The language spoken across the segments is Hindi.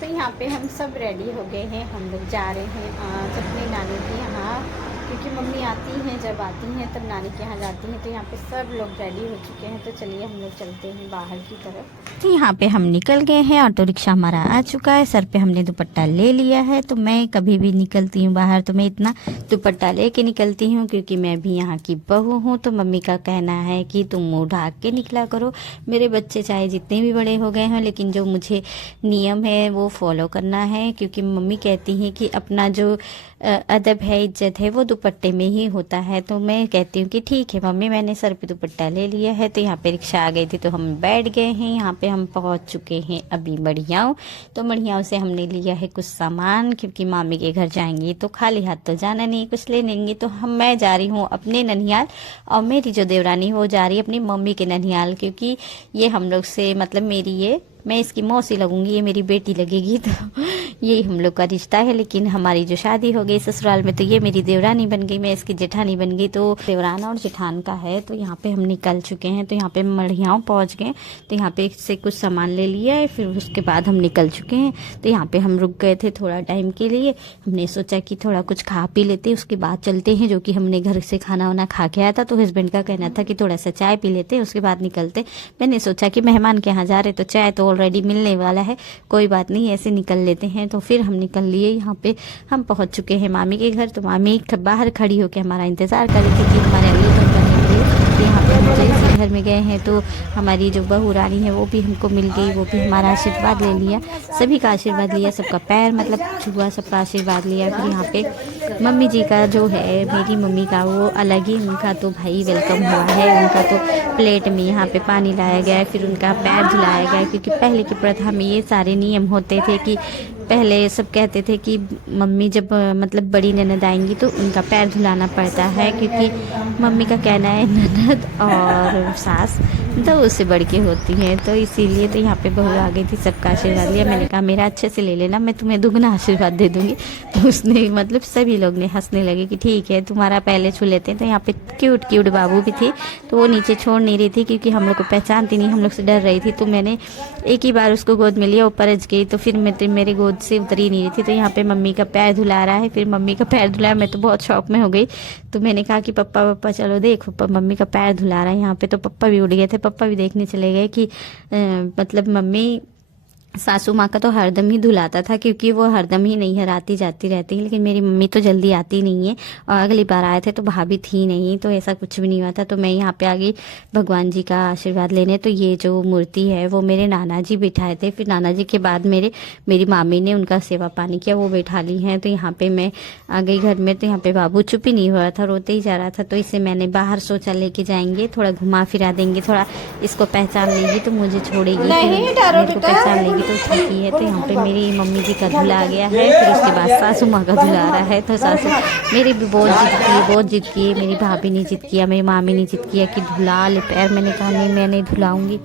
तो यहाँ पे हम सब रेडी हो गए हैं, हम लोग जा रहे हैं आज अपने नानी के यहाँ, क्योंकि मम्मी आती हैं, जब आती हैं तब नानी के यहाँ जाती हैं। तो यहाँ पे सब लोग रेडी हो चुके हैं, तो चलिए हम लोग चलते हैं बाहर की तरफ। तो यहाँ पे हम निकल गए हैं, ऑटो रिक्शा हमारा आ चुका है, सर पे हमने दुपट्टा ले लिया है। तो मैं कभी भी निकलती हूँ बाहर तो मैं इतना दुपट्टा लेके निकलती हूँ, क्योंकि मैं भी यहाँ की बहू हूँ। तो मम्मी का कहना है कि तुम मुँह ढाक के निकला करो। मेरे बच्चे चाहे जितने भी बड़े हो गए हैं, लेकिन जो मुझे नियम है वो फॉलो करना है, क्योंकि मम्मी कहती हैं कि अपना जो अदब है, इज्जत है, वो दुपट्टे में ही होता है। तो मैं कहती हूँ कि ठीक है मम्मी, मैंने सर पे दुपट्टा ले लिया है। तो यहाँ पे रिक्शा आ गई थी तो हम बैठ गए हैं। यहाँ पे हम पहुँच चुके हैं अभी मढ़ियाओं। तो मढ़ियाओं से हमने लिया है कुछ सामान, क्योंकि मामी के घर जाएंगी तो खाली हाथ तो जाना नहीं, कुछ ले लेंगे। तो मैं जा रही हूँ अपने ननिहाल, और मेरी जो देवरानी वो जा रही है अपनी मम्मी के ननिहाल, क्योंकि ये हम लोग से मतलब मेरी मैं इसकी मौसी लगूंगी, ये मेरी बेटी लगेगी। तो यही हम लोग का रिश्ता है। लेकिन हमारी जो शादी हो गई ससुराल में, तो ये मेरी देवरानी बन गई, मैं इसकी जेठानी बन गई। तो देवराना और जेठान का है। तो यहाँ पे हम निकल चुके हैं। तो यहाँ पे मढ़ियाओं पहुँच गए। तो यहाँ पे से कुछ सामान ले लिया है, फिर उसके बाद हम निकल चुके हैं। तो यहाँ पे हम रुक गए थे थोड़ा टाइम के लिए। हमने सोचा कि थोड़ा कुछ खा पी लेते, उसके बाद चलते हैं, जो कि हमने घर से खाना वाना खा के आया था। तो हस्बैंड का कहना था कि थोड़ा सा चाय पी लेते, उसके बाद निकलते। मैंने सोचा कि मेहमान के यहाँ जा रहे तो चाय तो ऑलरेडी मिलने वाला है, कोई बात नहीं, ऐसे निकल लेते हैं। तो फिर हम निकल लिए। यहाँ पे हम पहुंच चुके हैं मामी के घर। तो मामी बाहर खड़ी होकर हमारा इंतजार कर रही थी कि हमारे अगले घर बनेंगे। तो यहाँ पे हम जैसे घर में गए हैं तो हमारी जो बहू रानी है वो भी हमको मिल गई, वो भी हमारा आशीर्वाद ले लिया, सभी का आशीर्वाद लिया, सबका पैर मतलब छुआ, सबका आशीर्वाद लिया। फिर यहाँ पे मम्मी जी का जो है, मेरी मम्मी का, वो अलग ही, उनका तो भाई वेलकम हुआ है। उनका तो प्लेट में यहाँ पे पानी लाया गया है, फिर उनका पैर धुलाया गया है, क्योंकि पहले की प्रथा में ये सारे नियम होते थे कि पहले सब कहते थे कि मम्मी जब मतलब बड़ी ननद आएंगी तो उनका पैर धुलाना पड़ता है, क्योंकि मम्मी का कहना है ननद और सास तो उससे बढ़ के होती हैं। तो इसीलिए तो यहाँ पे बहू आ गई थी, सबका आशीर्वाद लिया। मैंने कहा मेरा अच्छे से ले लेना, मैं तुम्हें दुगना आशीर्वाद दे दूंगी। तो उसने मतलब सभी लोग ने हंसने लगे कि ठीक है तुम्हारा पहले छू लेते हैं। तो यहाँ पे क्यूट क्यूट बाबू भी थी, तो वो नीचे छोड़ नहीं रही थी, क्योंकि हम लोग को पहचानती नहीं, हम लोग से डर रही थी। तो मैंने एक ही बार उसको गोद में लिया, ऊपर अच गई, तो फिर मेरे गोद से उतर ही नहीं रही थी। तो यहाँ पे मम्मी का पैर धुला रहा है, फिर मम्मी का पैर धुलाया, मैं तो बहुत शौक में हो गई। तो मैंने कहा कि पप्पा पप्पा चलो देख, पप्पा मम्मी का पैर धुला रहा है यहाँ पे। तो पप्पा भी उठ गए थे, पप्पा भी देखने चले गए कि मतलब मम्मी सासू माँ का तो हरदम ही धुलाता था, क्योंकि वो हरदम ही नहीं हराती जाती रहती है। लेकिन मेरी मम्मी तो जल्दी आती नहीं है, और अगली बार आए थे तो भाभी थी नहीं, तो ऐसा कुछ भी नहीं हुआ था। तो मैं यहाँ पे आ गई भगवान जी का आशीर्वाद लेने। तो ये जो मूर्ति है वो मेरे नाना जी बिठाए थे, फिर नाना जी के बाद मेरी मामी ने उनका सेवा पानी किया, वो बैठा ली हैं। तो यहाँ पे मैं आ गई घर में। तो यहाँ पे बाबू चुप ही नहीं हो रहा था, रोते ही जा रहा था। तो इसे मैंने बाहर सोचा लेके जाएंगे, थोड़ा घुमा फिरा देंगे, थोड़ा इसको पहचान लेगी तो मुझे छोड़ेगी, मेरे को पहचान लेगी तो ठीक ही है। तो यहाँ पे मेरी मम्मी जी का धुला आ गया है, फिर उसके बाद सासू माँ का धुला आ रहा है। तो सासू मेरी भी बहुत जिद की, बहुत जिद की, मेरी भाभी ने जिद किया, मेरी मामी ने जिद किया कि धुला ले पैर। मैंने कहा नहीं, मैं नहीं धुलाऊंगी,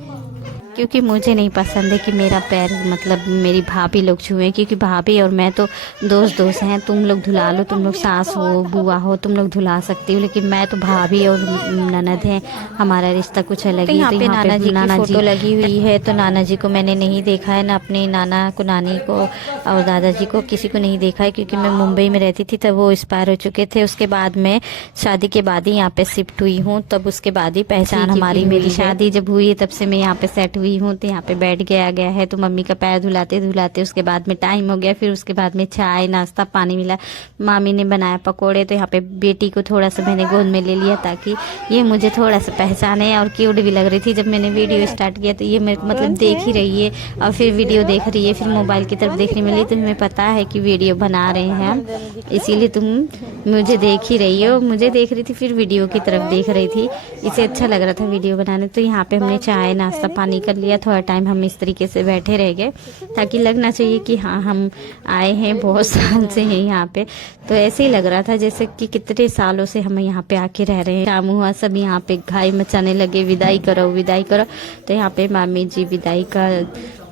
क्योंकि मुझे नहीं पसंद है कि मेरा पैर मतलब मेरी भाभी लोग छुए, क्योंकि भाभी और मैं तो दोस्त हैं। तुम लोग धुला लो, तुम लोग सास हो बुआ हो, तुम लोग धुला सकती हो, लेकिन मैं तो भाभी और ननद है, हमारा रिश्ता कुछ अलग ही। तो यहाँ पे नाना जी की फोटो लगी हुई है। तो नाना जी को मैंने नहीं देखा है, ना अपने नाना को, नानी को और दादाजी को, किसी को नहीं देखा है, क्योंकि मैं मुंबई में रहती थी तब वो एक्सपायर हो चुके थे। उसके बाद मैं शादी के बाद ही यहाँ पे शिफ्ट हुई हूँ, तब उसके बाद ही पहचान हमारी, मेरी शादी जब हुई तब से मैं यहाँ पे सेट हुई हूँ। तो यहाँ पे बैठ गया है। तो मम्मी का पैर धुलाते धुलाते उसके बाद में टाइम हो गया, फिर उसके बाद में चाय नाश्ता पानी मिला, मामी ने बनाया पकोड़े। तो यहाँ पे बेटी को थोड़ा सा मैंने गोद में ले लिया, ताकि ये मुझे थोड़ा सा पहचाने, और क्यूट भी लग रही थी। जब मैंने वीडियो स्टार्ट किया तो ये मेरे मतलब देख ही रही है, और फिर वीडियो देख रही है, फिर मोबाइल की तरफ देखने मिली। तो हमें पता है कि वीडियो बना रहे हैं हम, इसीलिए तुम मुझे देख ही रही हो, मुझे देख रही थी, फिर वीडियो की तरफ देख रही थी, इसे अच्छा लग रहा था वीडियो बनाने। तो यहाँ पे हमने चाय नाश्ता पानी कर लिया, थोड़ा टाइम हम इस तरीके से बैठे रह गए, ताकि लगना चाहिए कि हाँ हम आए हैं, बहुत साल से हैं यहाँ पे। तो ऐसे ही लग रहा था जैसे कि कितने सालों से हम यहाँ पे आके रह रहे हैं। शाम हुआ, सब यहाँ पे घाई मचाने लगे, विदाई करो विदाई करो। तो यहाँ पे मामी जी विदाई का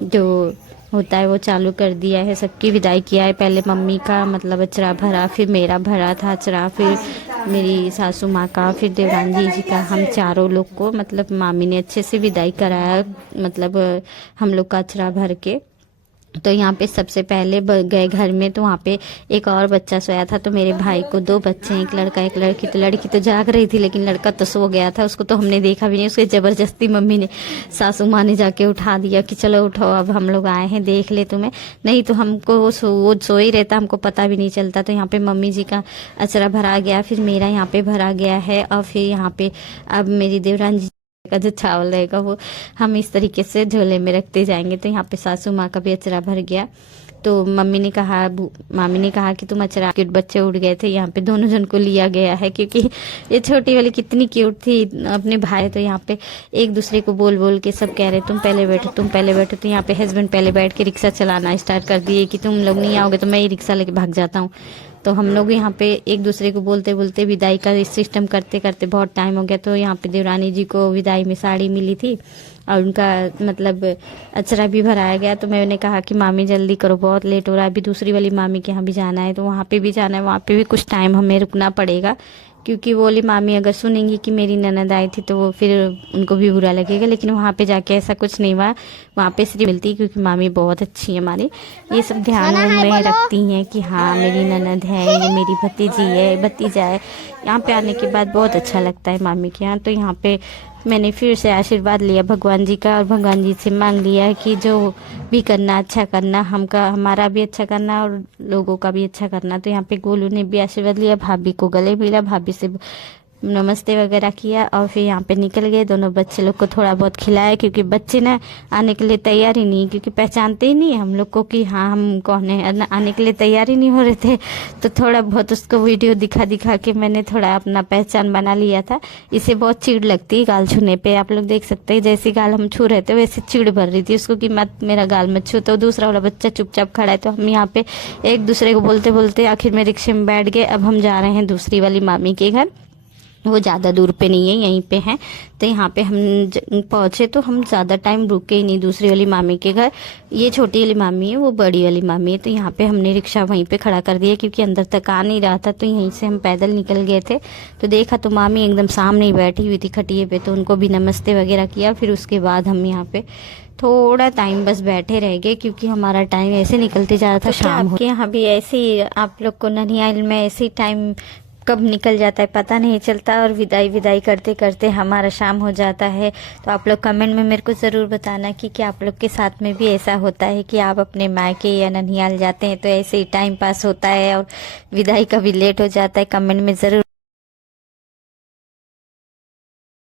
जो होता है वो चालू कर दिया है, सबकी विदाई किया है। पहले मम्मी का मतलब अचरा भरा, फिर मेरा भरा था अचरा, फिर मेरी सासू माँ का, फिर देवरानी जी का, हम चारों लोग को मतलब मामी ने अच्छे से विदाई कराया, मतलब हम लोग का अचरा भर के। तो यहाँ पे सबसे पहले गए घर में, तो वहाँ पे एक और बच्चा सोया था। तो मेरे भाई को 2 बच्चे हैं, एक लड़का एक लड़की। तो लड़की तो जाग रही थी लेकिन लड़का तो सो गया था, उसको तो हमने देखा भी नहीं। उसके ज़बरदस्ती मम्मी ने, सासू माँ ने जाके उठा दिया कि चलो उठो, अब हम लोग आए हैं, देख ले तुम्हें। नहीं तो हमको वो सो ही रहता, हमको पता भी नहीं चलता। तो यहाँ पे मम्मी जी का अचरा भरा गया, फिर मेरा यहाँ पे भरा गया है, और फिर यहाँ पे अब मेरी देवरानी जी का जो चावल रहेगा वो हम इस तरीके से झोले में रखते जाएंगे। तो यहाँ पे सासू माँ का भी अचरा भर गया। तो मामी ने कहा कि तुम अचरा, क्यूट बच्चे उड़ गए थे, यहाँ पे दोनों जन को लिया गया है क्योंकि ये छोटी वाली कितनी क्यूट थी अपने भाई। तो यहाँ पे एक दूसरे को बोल बोल के सब कह रहे तुम पहले बैठो तुम पहले बैठो। तो यहाँ पे हस्बैंड पहले बैठ के रिक्शा चलाना स्टार्ट कर दिए कि तुम लोग नहीं आओगे तो मैं ही रिक्शा लेके भाग जाता हूँ। तो हम लोग यहाँ पे एक दूसरे को बोलते बोलते विदाई का सिस्टम करते करते बहुत टाइम हो गया। तो यहाँ पे देवरानी जी को विदाई में साड़ी मिली थी और उनका मतलब अचरा भी भराया गया। तो मैंने कहा कि मामी जल्दी करो, बहुत लेट हो रहा है, अभी दूसरी वाली मामी के यहाँ भी जाना है, तो वहाँ पे भी जाना है, वहाँ पे भी कुछ टाइम हमें रुकना पड़ेगा क्योंकि वो वाली मामी अगर सुनेंगी कि मेरी ननद आई थी तो वो फिर उनको भी बुरा लगेगा। लेकिन वहाँ पे जाके ऐसा कुछ नहीं हुआ, वहाँ पे सिर्फ मिलती क्योंकि मामी बहुत अच्छी है हमारी, ये सब ध्यान में रखती हैं कि हाँ मेरी ननद है, ये मेरी भतीजी है, भतीजा है। यहाँ पे आने के बाद बहुत अच्छा लगता है मामी के यहाँ। तो यहाँ पे मैंने फिर से आशीर्वाद लिया भगवान जी का और भगवान जी से मांग लिया कि जो भी करना अच्छा करना, हमारा भी अच्छा करना और लोगों का भी अच्छा करना। तो यहाँ पे गोलू ने भी आशीर्वाद लिया, भाभी को गले मिला, भाभी से नमस्ते वगैरह किया और फिर यहाँ पे निकल गए। दोनों बच्चे लोग को थोड़ा बहुत खिलाया क्योंकि बच्चे ना आने के लिए तैयार ही नहीं, क्योंकि पहचानते ही नहीं हम लोग को कि हाँ हम कौन है, आने के लिए तैयार ही नहीं हो रहे थे। तो थोड़ा बहुत उसको वीडियो दिखा दिखा के मैंने थोड़ा अपना पहचान बना लिया था। इसे बहुत चिढ़ लगती है गाल छूने पे, आप लोग देख सकते हैं जैसी गाल हम छू रहे थे वैसे चिढ़ भर रही थी उसको कि मत मेरा गाल मत छू। तो दूसरा वाला बच्चा चुपचाप खड़ा है। तो हम यहाँ पे एक दूसरे को बोलते बोलते आखिर में रिक्शे में बैठ गए। अब हम जा रहे हैं दूसरी वाली मामी के घर, वो ज़्यादा दूर पे नहीं है, यहीं पे है। तो यहाँ पे हम पहुँचे तो हम ज़्यादा टाइम रुके ही नहीं दूसरी वाली मामी के घर। ये छोटी वाली मामी है, वो बड़ी वाली मामी है। तो यहाँ पे हमने रिक्शा वहीं पे खड़ा कर दिया क्योंकि अंदर तक आ नहीं रहा था, तो यहीं से हम पैदल निकल गए थे। तो देखा तो मामी एकदम सामने ही बैठी हुई थी खटिए पे, तो उनको भी नमस्ते वगैरह किया। फिर उसके बाद हम यहाँ पे थोड़ा टाइम बस बैठे रह गए क्योंकि हमारा टाइम ऐसे निकलते जा रहा था। शाम हो यहाँ भी ऐसे ही आप लोग को ननिहाल में ऐसे ही टाइम कब निकल जाता है पता नहीं चलता, और विदाई करते करते हमारा शाम हो जाता है। तो आप लोग कमेंट में मेरे को ज़रूर बताना कि क्या आप लोग के साथ में भी ऐसा होता है कि आप अपने मायके या ननिहाल जाते हैं तो ऐसे ही टाइम पास होता है और विदाई का भी लेट हो जाता है। कमेंट में ज़रूर